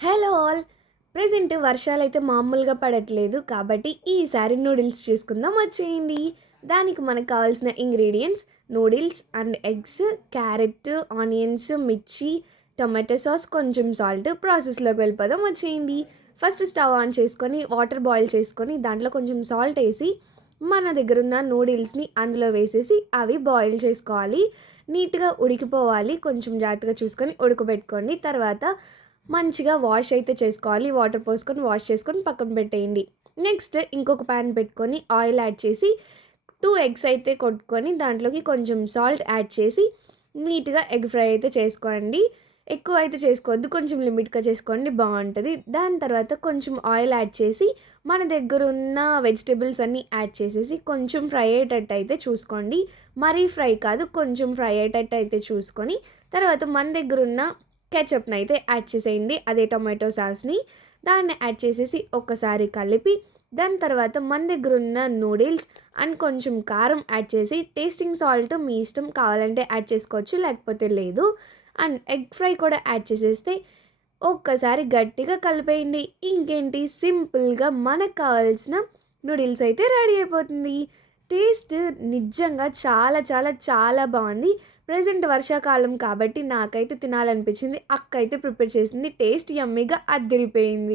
Hello all. Present వర్షాలైతే మామూలుగా పడట్లేదు. కాబట్టి ఈసారి నూడిల్స్ చేసుకుందాం వచ్చేయండి. దానికి మనకు కావాల్సిన ingredients noodles and eggs, carrot, onions, మిర్చి, టొమాటో సాస్, కొంచెం సాల్ట్. ప్రాసెస్‌లోకి వెళ్ళిపోదాం వచ్చేయండి. ఫస్ట్ స్టవ్ ఆన్ చేసుకొని వాటర్ బాయిల్ చేసుకొని దాంట్లో కొంచెం సాల్ట్ ఏసి మన దగ్గరున్న నూడిల్స్‌ని అందులో వేసేసి అవి బాయిల్ చేసుకోవాలి. నీట్‌గా ఉడికిపోవాలి. కొంచెం జాగ్రత్తగా చూసుకొని ఉడకబెట్టుకోండి. తర్వాత మంచిగా వాష్ అయితే చేసుకోవాలి. వాటర్ పోసుకొని వాష్ చేసుకొని పక్కన పెట్టేయండి. నెక్స్ట్ ఇంకొక పాన్ పెట్టుకొని ఆయిల్ యాడ్ చేసి 2 ఎగ్స్ అయితే కొట్టుకొని దాంట్లోకి కొంచెం సాల్ట్ యాడ్ చేసి నీట్‌గా ఎగ్ ఫ్రై అయితే చేసుకోండి. ఎక్కువ అయితే చేసుకోవద్దు. కొంచెం లిమిట్‌గా చేసుకోండి బావుంటది. దాని తర్వాత కొంచెం ఆయిల్ యాడ్ చేసి మన దగ్గరున్న వెజిటబుల్స్ అన్నీ యాడ్ చేసేసి కొంచెం ఫ్రై అయ్యేటట్టు అయితే చూసుకోండి. మరీ ఫ్రై కాదు. కొంచెం ఫ్రై అయ్యేటట్టు అయితే చూసుకొని తర్వాత మన దగ్గరున్న కెచప్‌నైతే యాడ్ చేసేయండి. అదే టొమాటో సాస్‌ని. దాన్ని యాడ్ చేసేసి ఒక్కసారి కలిపి దాని తర్వాత మన దగ్గరున్న నూడిల్స్ అండ్ కొంచెం కారం యాడ్ చేసి టేస్టింగ్ సాల్ట్ మీ ఇష్టం కావాలంటే యాడ్ చేసుకోవచ్చు. లేకపోతే లేదు. అండ్ ఎగ్ ఫ్రై కూడా యాడ్ చేసేస్తే ఒక్కసారి గట్టిగా కలిపేయండి. ఇంకేంటి సింపుల్‌గా మనకు కావాల్సిన నూడిల్స్ అయితే రెడీ అయిపోతుంది. టేస్ట్ నిజంగా చాలా చాలా చాలా బావుంది. ప్రెజెంట్ వర్షాకాలం కాబట్టి నాకైతే తినాలనిపించింది. అక్క అయితే ప్రిపేర్ చేసింది. టేస్ట్ యమ్మీగా అద్దిరిపోయింది.